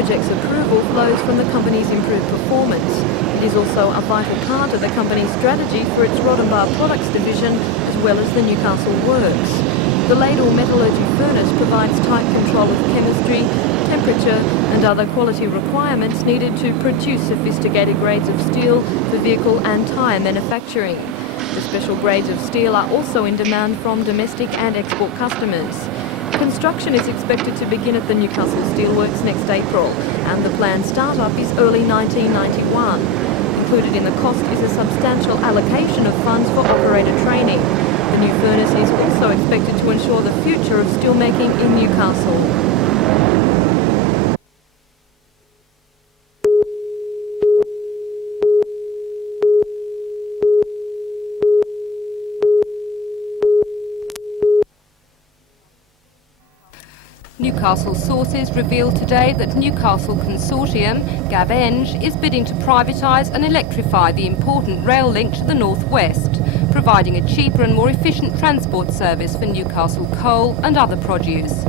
project's approval flows from the company's improved performance. It is also a vital part of the company's strategy for its rod and bar products division, as well as the Newcastle Works. The ladle metallurgy furnace provides tight control of chemistry, temperature and other quality requirements needed to produce sophisticated grades of steel for vehicle and tyre manufacturing. The special grades of steel are also in demand from domestic and export customers. Construction is expected to begin at the Newcastle Steelworks next April, and the planned start-up is early 1991. Included in the cost is a substantial allocation of funds for operator training. The new furnace is also expected to ensure the future of steelmaking in Newcastle. Newcastle sources revealed today that Newcastle Consortium, GavEng, is bidding to privatise and electrify the important rail link to the northwest, providing a cheaper and more efficient transport service for Newcastle coal and other produce.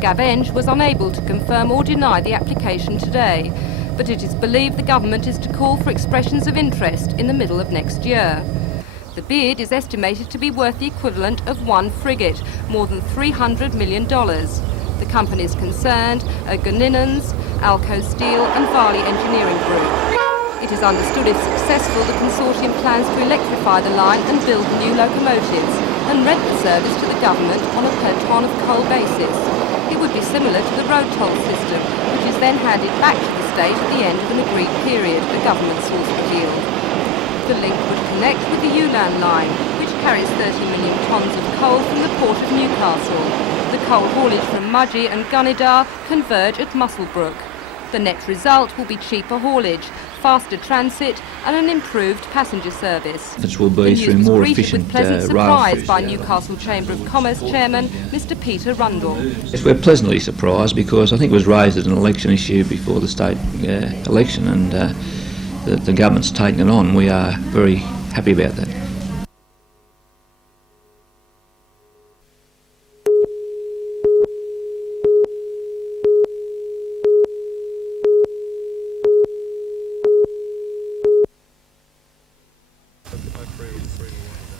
GavEng was unable to confirm or deny the application today, but it is believed the government is to call for expressions of interest in the middle of next year. The bid is estimated to be worth the equivalent of one frigate, more than $300 million. The companies concerned are Guninans, Alco Steel and Varley Engineering Group. It is understood if successful, the consortium plans to electrify the line and build new locomotives and rent the service to the government on a per tonne of coal basis. It would be similar to the road toll system, which is then handed back to the state at the end of an agreed period, the government source revealed. The link would connect with the ULAN line, which carries 30 million tonnes of coal from the port of Newcastle. The coal haulage from Mudgee and Gunnedah converge at Muswellbrook. The net result will be cheaper haulage, faster transit and an improved passenger service. This will be through more efficient with pleasant surprise by Newcastle Chamber of Commerce Chairman Mr Peter Rundle. Yes, we're pleasantly surprised because I think it was raised as an election issue before the state election, and the government's taken it on. We are very happy about that.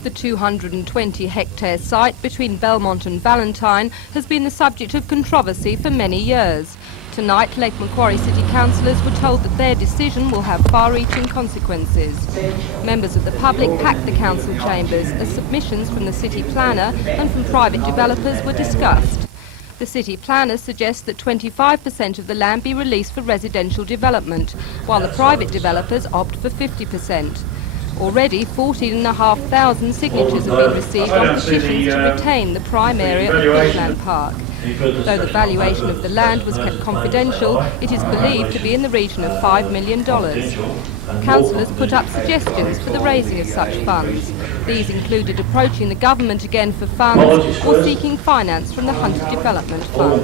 The 220-hectare site between Belmont and Valentine has been the subject of controversy for many years. Tonight, Lake Macquarie City councillors were told that their decision will have far-reaching consequences. Members of the public packed the council chambers as submissions from the city planner and from private developers were discussed. The city planner suggests that 25% of the land be released for residential development, while the private developers opt for 50%. Already 14,500 signatures have been received on petitions to retain the prime area of Bushland Park. Though the valuation of the land was kept confidential, it is believed to be in the region of $5 million. Councillors put up suggestions for the raising of such funds. These included approaching the government again for funds or seeking finance from the Hunter Development Fund.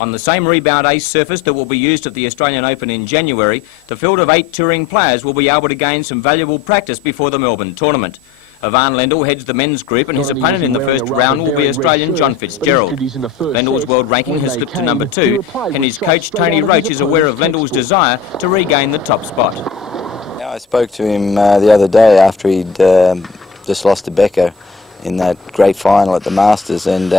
On the same rebound ace surface that will be used at the Australian Open in January, the field of 8 touring players will be able to gain some valuable practice before the Melbourne tournament. Ivan Lendl heads the men's group, and his opponent in the first round will be Australian John Fitzgerald. Lendl's world ranking has slipped to number 2, and his coach Tony Roach is aware of Lendl's desire to regain the top spot. I spoke to him the other day after he'd just lost to Becker in that great final at the Masters, and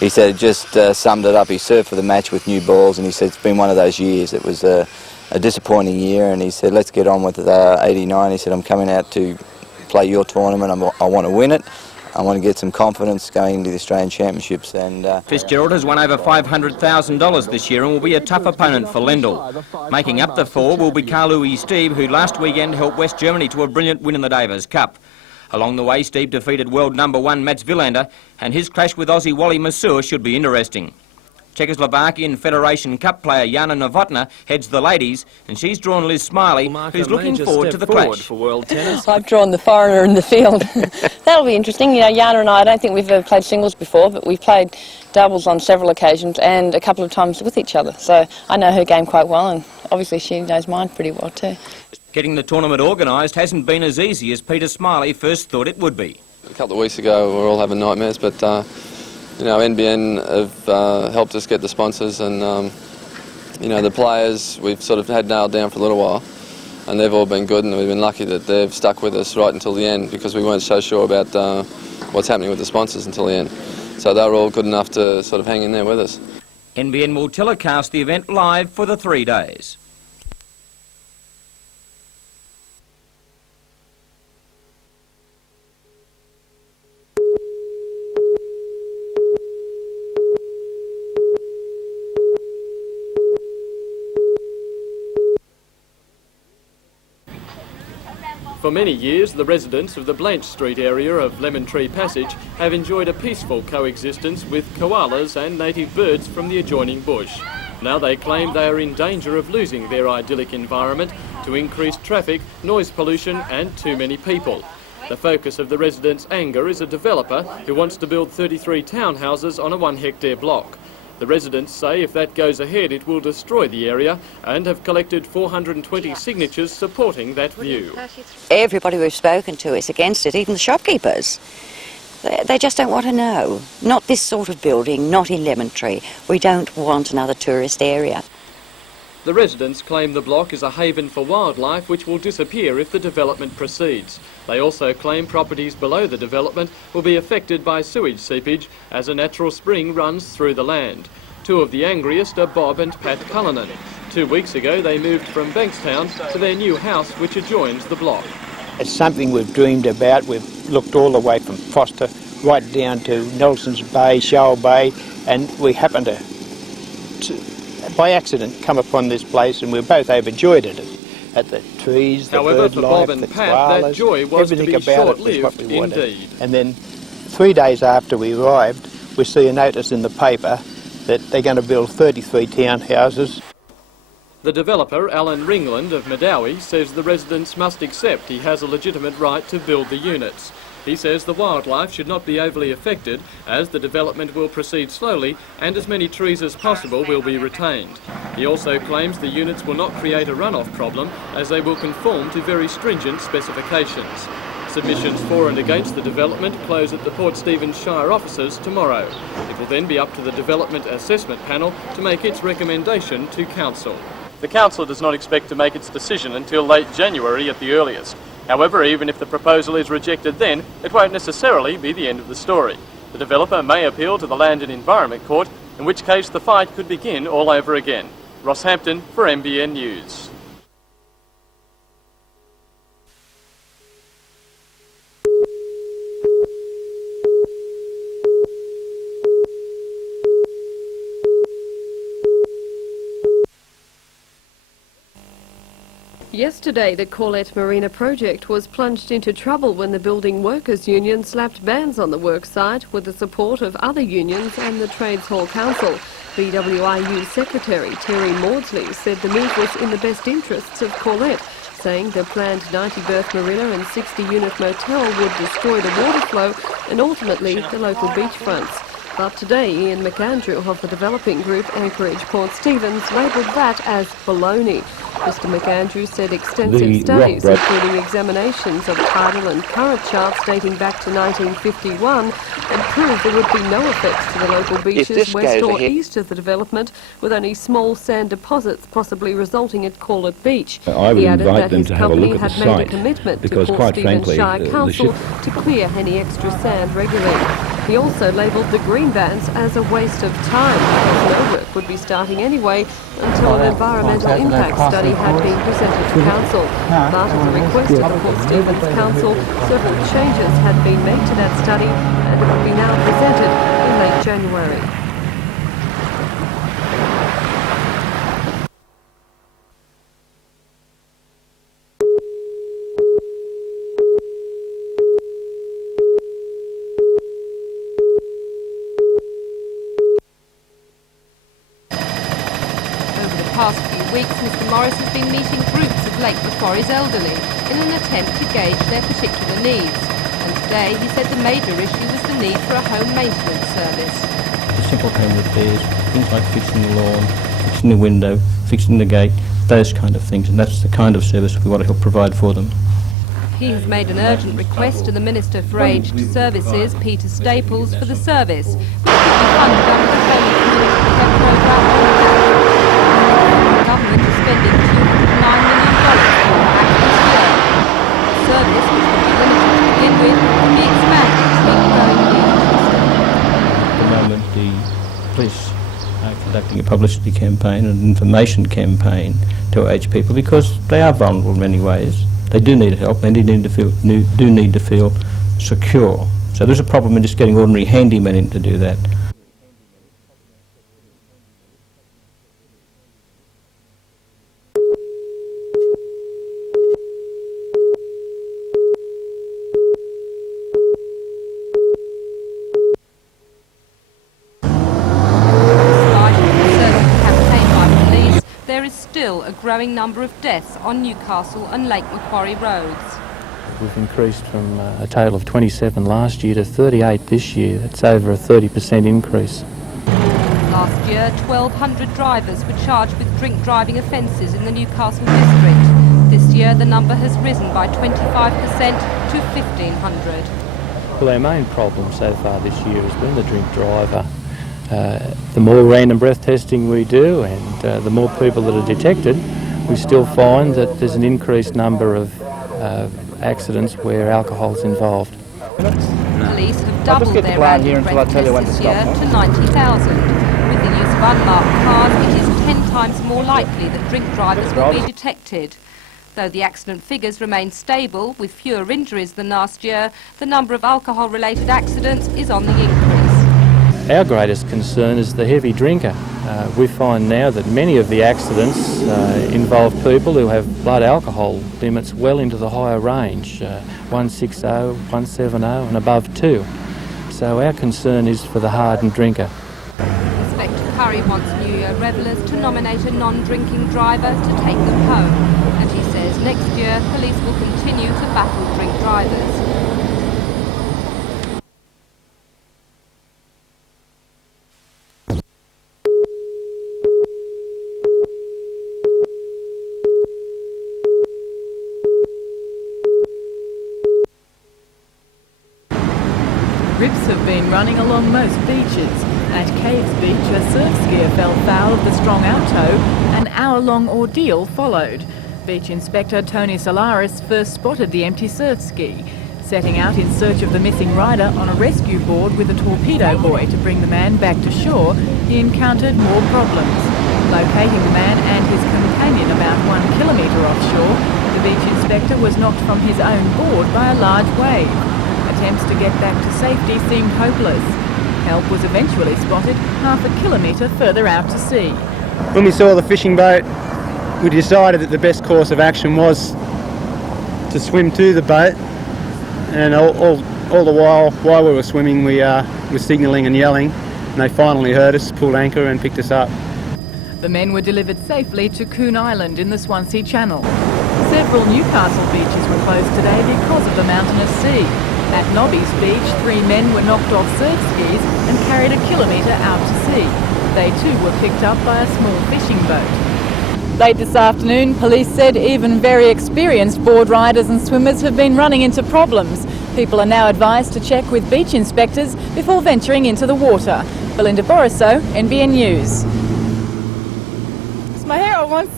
he said it just summed it up. He served for the match with new balls, and he said it's been one of those years. It was a disappointing year, and he said let's get on with 89. He said I'm coming out to play your tournament. I want to win it. I want to get some confidence going into the Australian Championships. And Fitzgerald has won over $500,000 this year and will be a tough opponent for Lendl. Making up the four will be Karlui Steve, who last weekend helped West Germany to a brilliant win in the Davis Cup. Along the way, Steve defeated world #1 Mats Wilander, and his clash with Aussie Wally Masur should be interesting. Czechoslovakian Federation Cup player Jana Novotná heads the ladies, and she's drawn Liz Smiley, who's looking forward to the clash. For world tennis. I've drawn the foreigner in the field. That'll be interesting. You know, Jana and I don't think we've ever played singles before, but we've played doubles on several occasions and a couple of times with each other. So I know her game quite well, and obviously she knows mine pretty well too. Getting the tournament organised hasn't been as easy as Peter Smiley first thought it would be. A couple of weeks ago we were all having nightmares, but you know, NBN have helped us get the sponsors, and you know, the players we've sort of had nailed down for a little while, and they've all been good, and we've been lucky that they've stuck with us right until the end, because we weren't so sure about what's happening with the sponsors until the end. So they were all good enough to sort of hang in there with us. NBN will telecast the event live for the 3 days. For many years, the residents of the Blanche Street area of Lemon Tree Passage have enjoyed a peaceful coexistence with koalas and native birds from the adjoining bush. Now they claim they are in danger of losing their idyllic environment to increased traffic, noise pollution and too many people. The focus of the residents' anger is a developer who wants to build 33 townhouses on a 1-hectare block. The residents say if that goes ahead it will destroy the area, and have collected 420 signatures supporting that view. Everybody we've spoken to is against it, even the shopkeepers. They just don't want to know. Not this sort of building, not in Lemon Tree. We don't want another tourist area. The residents claim the block is a haven for wildlife which will disappear if the development proceeds. They also claim properties below the development will be affected by sewage seepage as a natural spring runs through the land. Two of the angriest are Bob and Pat Cullinan. 2 weeks ago they moved from Bankstown to their new house which adjoins the block. It's something we've dreamed about. We've looked all the way from Foster right down to Nelson's Bay, Shoal Bay, and we happened to by accident come upon this place, and we were both overjoyed at the trees, the However, bird for life, Bob and the Pat, koalas, that joy was to everything be about it was what short-lived we wanted. indeed. And then 3 days after we arrived, we see a notice in the paper that they're going to build 33 townhouses. The developer, Alan Ringland of Madawi, says the residents must accept he has a legitimate right to build the units. He says the wildlife should not be overly affected, as the development will proceed slowly and as many trees as possible will be retained. He also claims the units will not create a runoff problem, as they will conform to very stringent specifications. Submissions for and against the development close at the Port Stephens Shire offices tomorrow. It will then be up to the Development Assessment Panel to make its recommendation to Council. The Council does not expect to make its decision until late January at the earliest. However, even if the proposal is rejected then, it won't necessarily be the end of the story. The developer may appeal to the Land and Environment Court, in which case the fight could begin all over again. Ross Hampton for NBN News. Yesterday, the Corlett Marina project was plunged into trouble when the Building Workers Union slapped bans on the worksite with the support of other unions and the Trades Hall Council. BWRU Secretary Terry Maudsley said the move was in the best interests of Corlett, saying the planned 90-berth marina and 60-unit motel would destroy the water flow and ultimately the local beachfronts. But today, Ian McAndrew of the developing group Anchorage Port Stephens labelled that as baloney. Mr McAndrew said extensive studies, including examinations of tidal and current charts dating back to 1951, and proved there would be no effects to the local beaches west or east of the development, with only small sand deposits possibly resulting at Corlett Beach. I would He added invite that them his to have a company look at had the made a site, commitment to because Port quite Stephens frankly, Shire the Council ship to clear any extra sand regularly. He also labelled the green bans as a waste of time, because no work would be starting anyway until an environmental impact study had been presented to Council. But at the request of the Port Stephens Council, several changes had been made to that study and it will be now presented in late January. Over the past few weeks, Mr Morris has been meeting groups of Lake Macquarie's elderly in an attempt to gauge their particular needs. And today he said the major issue was the need for a home maintenance service. The simple home repairs, things like fixing the lawn, fixing the window, fixing the gate, those kind of things, and that's the kind of service we want to help provide for them. He has made an urgent request to the Minister for Aged Services, Peter Staples, for the service, which could be funded under the Home and Community Care Programme. The government is spending $209 million for the act this year. The service, which would be limited to begin with, will be expanded to meet growing needs. At the moment, the police are conducting a publicity campaign and an information campaign to aged people because they are vulnerable in many ways. They do need help, and they do need to feel secure. So there's a problem in just getting ordinary handymen in to do that. There is still a growing number of deaths on Newcastle and Lake Macquarie roads. We've increased from a total of 27 last year to 38 this year. That's over a 30% increase. Last year, 1,200 drivers were charged with drink driving offences in the Newcastle district. This year, the number has risen by 25% to 1,500. Well, our main problem so far this year has been the drink driver. The more random breath testing we do and the more people that are detected, we still find that there's an increased number of accidents where alcohol is involved. Police have doubled their random breath tests this year to 90,000. With the use of unmarked cars, it is 10 times more likely that drink drivers will be detected. Though the accident figures remain stable, with fewer injuries than last year, the number of alcohol-related accidents is on the increase. Our greatest concern is the heavy drinker. We find now that many of the accidents involve people who have blood alcohol limits well into the higher range, 160, 170 and above 2. So our concern is for the hardened drinker. Inspector Curry wants New Year revellers to nominate a non-drinking driver to take them home. And he says next year police will continue to battle drink drivers. Rips have been running along most beaches. At Caves Beach, a surf skier fell foul of the strong outtow. An hour-long ordeal followed. Beach Inspector Tony Solaris first spotted the empty surf ski. Setting out in search of the missing rider on a rescue board with a torpedo buoy to bring the man back to shore, he encountered more problems. Locating the man and his companion about 1 kilometre offshore, the beach inspector was knocked from his own board by a large wave. Attempts to get back to safety seemed hopeless. Help was eventually spotted half a kilometre further out to sea. When we saw the fishing boat, we decided that the best course of action was to swim to the boat, and all the while we were swimming, we were signalling and yelling, and they finally heard us, pulled anchor and picked us up. The men were delivered safely to Coon Island in the Swansea Channel. Several Newcastle beaches were closed today because of the mountainous sea. At Nobby's Beach, 3 men were knocked off surf skis and carried a kilometre out to sea. They too were picked up by a small fishing boat. Late this afternoon, police said even very experienced board riders and swimmers have been running into problems. People are now advised to check with beach inspectors before venturing into the water. Belinda Borissow, NBN News. It's my hair on one side.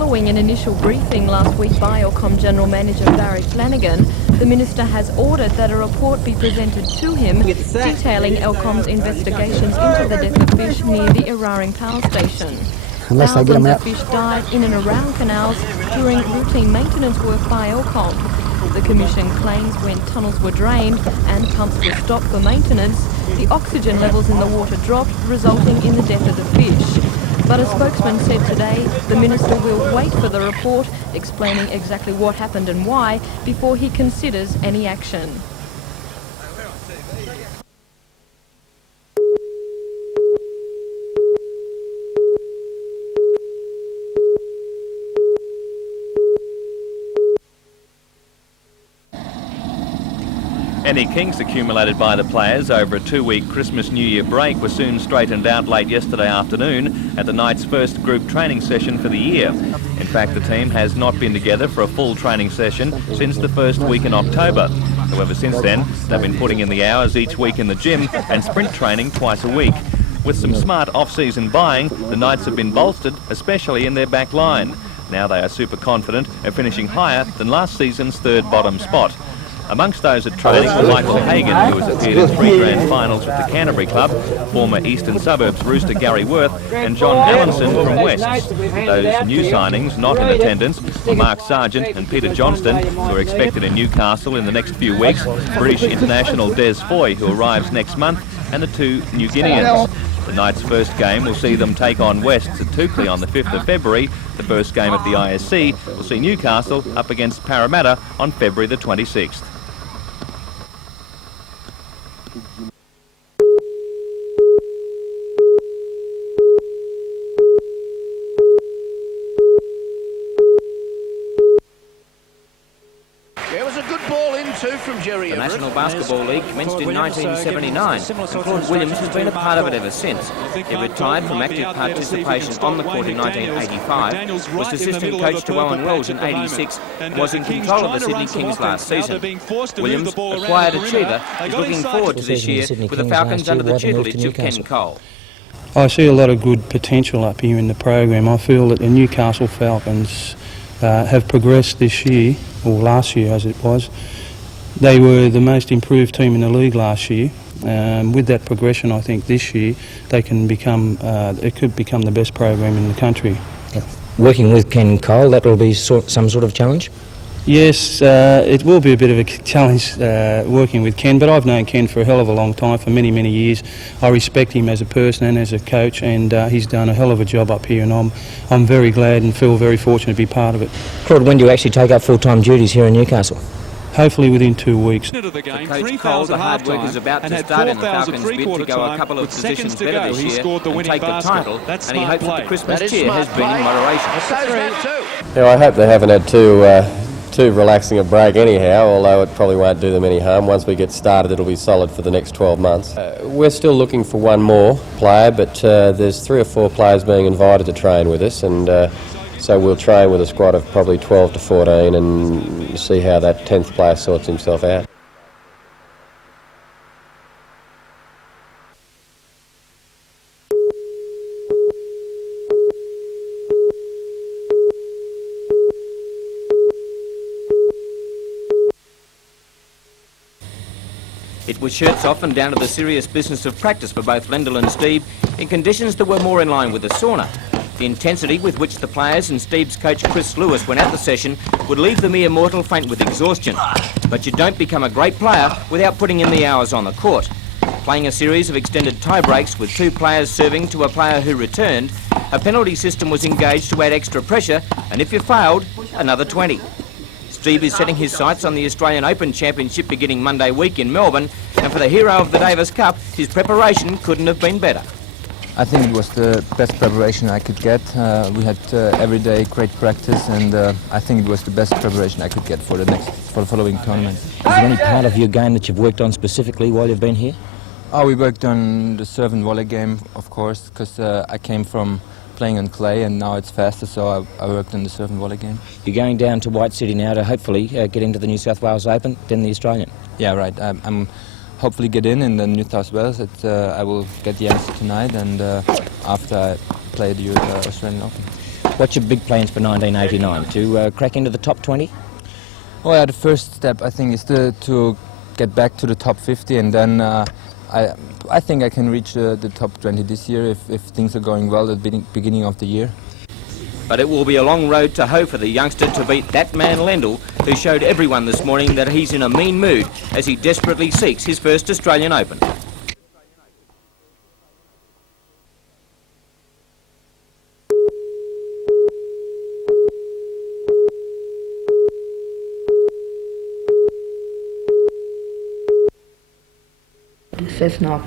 Following an initial briefing last week by Orcom General Manager Barry Flanagan, the Minister has ordered that a report be presented to him detailing Elcom's investigations into the death of fish near the Eraring Power Station. Thousands of fish died in and around canals during routine maintenance work by Elcom. The Commission claims when tunnels were drained and pumps were stopped for maintenance, the oxygen levels in the water dropped, resulting in the death of the fish. But a spokesman said today the Minister will wait for the report explaining exactly what happened and why before he considers any action. Any kinks accumulated by the players over a 2-week Christmas-New Year break were soon straightened out late yesterday afternoon at the night's first group training session for the year. In fact, the team has not been together for a full training session since the first week in October. However, since then, they've been putting in the hours each week in the gym and sprint training twice a week. With some smart off-season buying, the Knights have been bolstered, especially in their back line. Now they are super confident of finishing higher than last season's third bottom spot. Amongst those at training were Michael Hagan, who has appeared in 3 grand finals with the Canterbury club, former Eastern Suburbs rooster Gary Worth, and John Allenson from West. Those new signings not in attendance were Mark Sargent and Peter Johnston, who are expected in Newcastle in the next few weeks, British international Des Foy, who arrives next month, and the 2 New Guineans. The Knights' first game will see them take on Wests at Toukley on the 5th of February. The first game at the ISC will see Newcastle up against Parramatta on February the 26th. The National Basketball League commenced in 1979, and Claude Williams has been a part of it ever since. He retired from active participation on the court in 1985, was assistant coach to Owen Wells in 86, and was in control of the Sydney Kings last season. Williams, a quiet achiever, is looking forward to this year with the Falcons under the tutelage of Ken Cole. I see a lot of good potential up here in the program. I feel that the Newcastle Falcons have progressed this year, or last year as it was. They were the most improved team in the league last year. With that progression, I think this year they can become, it could become the best program in the country. Working with Ken Cole, that will be some sort of challenge? Yes, it will be a bit of a challenge working with Ken, but I've known Ken for a hell of a long time, for many, many years. I respect him as a person and as a coach, and he's done a hell of a job up here, and I'm very glad and feel very fortunate to be part of it. Claude, when do you actually take up full-time duties here in Newcastle? Hopefully within 2 weeks. For Coach Cole, the hard work is about to start in the Falcons' bid to go a couple of positions better this year and take the title, and he hopes that the Christmas cheer has been in moderation. Yeah, I hope they haven't had too relaxing a break anyhow, although it probably won't do them any harm. Once we get started, it'll be solid for the next 12 months. We're still looking for one more player, but there's 3 or 4 players being invited to train with us, and so we'll train with a squad of probably 12 to 14 and see how that 10th player sorts himself out. It was shirts off and down to the serious business of practice for both Lendl and Steve in conditions that were more in line with the sauna. The intensity with which the players and Steve's coach Chris Lewis went at the session would leave the mere mortal faint with exhaustion. But you don't become a great player without putting in the hours on the court. Playing a series of extended tie breaks with 2 players serving to a player who returned, a penalty system was engaged to add extra pressure, and if you failed, another 20. Steve is setting his sights on the Australian Open Championship beginning Monday week in Melbourne, and for the hero of the Davis Cup, his preparation couldn't have been better. I think it was the best preparation I could get. We had every day great practice, and I think it was the best preparation I could get for the following tournament. Is there any part of your game that you've worked on specifically while you've been here? Oh, we worked on the serve and volley game, of course, because I came from playing on clay and now it's faster, so I worked on the serve and volley game. You're going down to White City now to hopefully get into the New South Wales Open, then the Australian. Yeah, right. I'm hopefully get in the New South Wales. I will get the answer tonight, and after I play the Australian Open. What's your big plans for 1989? To crack into the top 20? Well, yeah, the first step I think is to get back to the top 50, and then I think I can reach the top 20 this year if things are going well at the beginning of the year. But it will be a long road to hoe for the youngster to beat that man Lendl, who showed everyone this morning that he's in a mean mood as he desperately seeks his first Australian Open.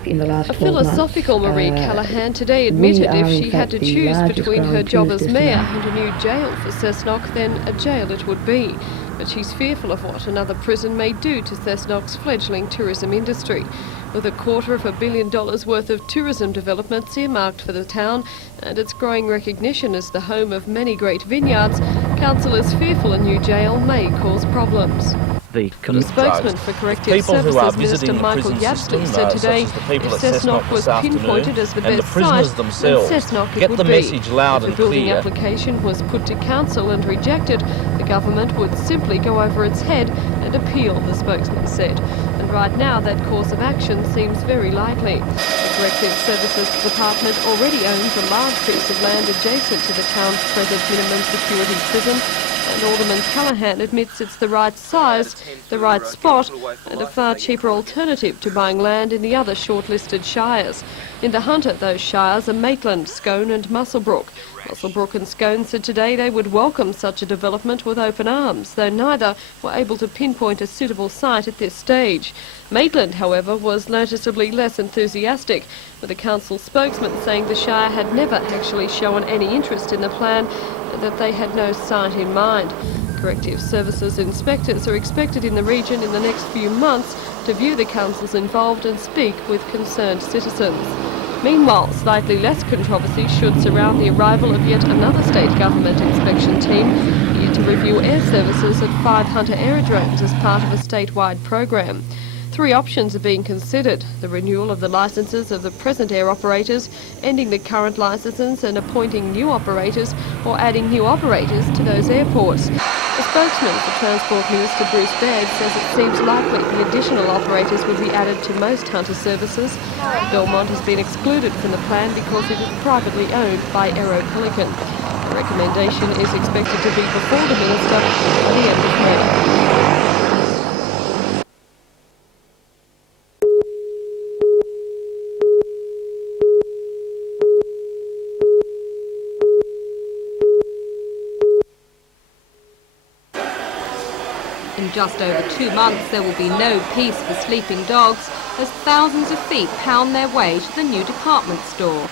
In the last a philosophical Marie Callaghan today admitted if she had to choose between her job as mayor and a new jail for Cessnock, then a jail it would be. But she's fearful of what another prison may do to Cessnock's fledgling tourism industry. With $250 million worth of tourism developments earmarked for the town and its growing recognition as the home of many great vineyards, council is fearful a new jail may cause problems. The spokesman for Corrective Services, Minister Michael Yapston, said today if Cessnock was pinpointed as the best site, then Cessnock it would be. If the building application was put to council and rejected, the government would simply go over its head and appeal, the spokesman said. And right now that course of action seems very likely. The Corrective Services Department already owns a large piece of land adjacent to the town's present minimum security prison, and Alderman Callaghan admits it's the right size, the right spot, and a far cheaper alternative to buying land in the other shortlisted shires. In the hunt at those shires are Maitland, Scone and Muswellbrook. Muswellbrook and Scone said today they would welcome such a development with open arms, though neither were able to pinpoint a suitable site at this stage. Maitland, however, was noticeably less enthusiastic, with the council spokesman saying the shire had never actually shown any interest in the plan and that they had no site in mind. Corrective Services inspectors are expected in the region in the next few months to view the councils involved and speak with concerned citizens. Meanwhile, slightly less controversy should surround the arrival of yet another state government inspection team here to review air services at 5 Hunter aerodromes as part of a statewide program. 3 options are being considered: the renewal of the licences of the present air operators, ending the current licences and appointing new operators, or adding new operators to those airports. A spokesman for Transport Minister Bruce Baird says it seems likely the additional operators will be added to most Hunter services. Belmont has been excluded from the plan because it is privately owned by Aero Pelican. The recommendation is expected to be before the Minister by the end of May. In just over 2 months, there will be no peace for sleeping dogs as thousands of feet pound their way to the new department store.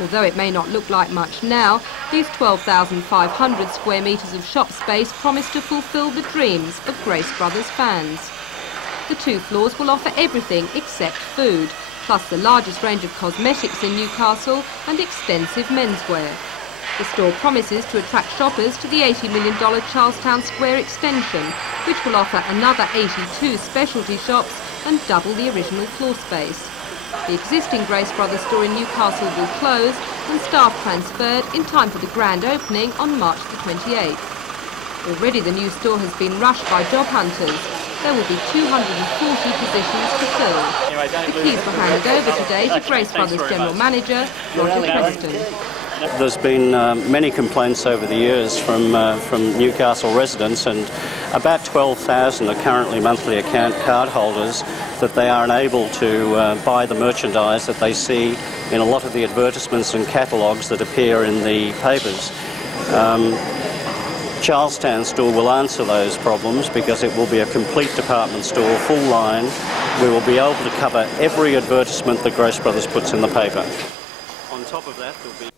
Although it may not look like much now, these 12,500 square metres of shop space promise to fulfil the dreams of Grace Brothers fans. The 2 floors will offer everything except food, plus the largest range of cosmetics in Newcastle and extensive menswear. The store promises to attract shoppers to the $80 million Charlestown Square extension, which will offer another 82 specialty shops and double the original floor space. The existing Grace Brothers store in Newcastle will close and staff transferred in time for the grand opening on March the 28th. Already the new store has been rushed by job hunters. There will be 240 positions to fill. The keys were handed over today to Grace Brothers General Manager Roger Preston. There's been many complaints over the years from Newcastle residents, and about 12,000 are currently monthly account card holders, that they are unable to buy the merchandise that they see in a lot of the advertisements and catalogues that appear in the papers. Charlestown store will answer those problems because it will be a complete department store, full line. We will be able to cover every advertisement that Grace Brothers puts in the paper. On top of that, there'll be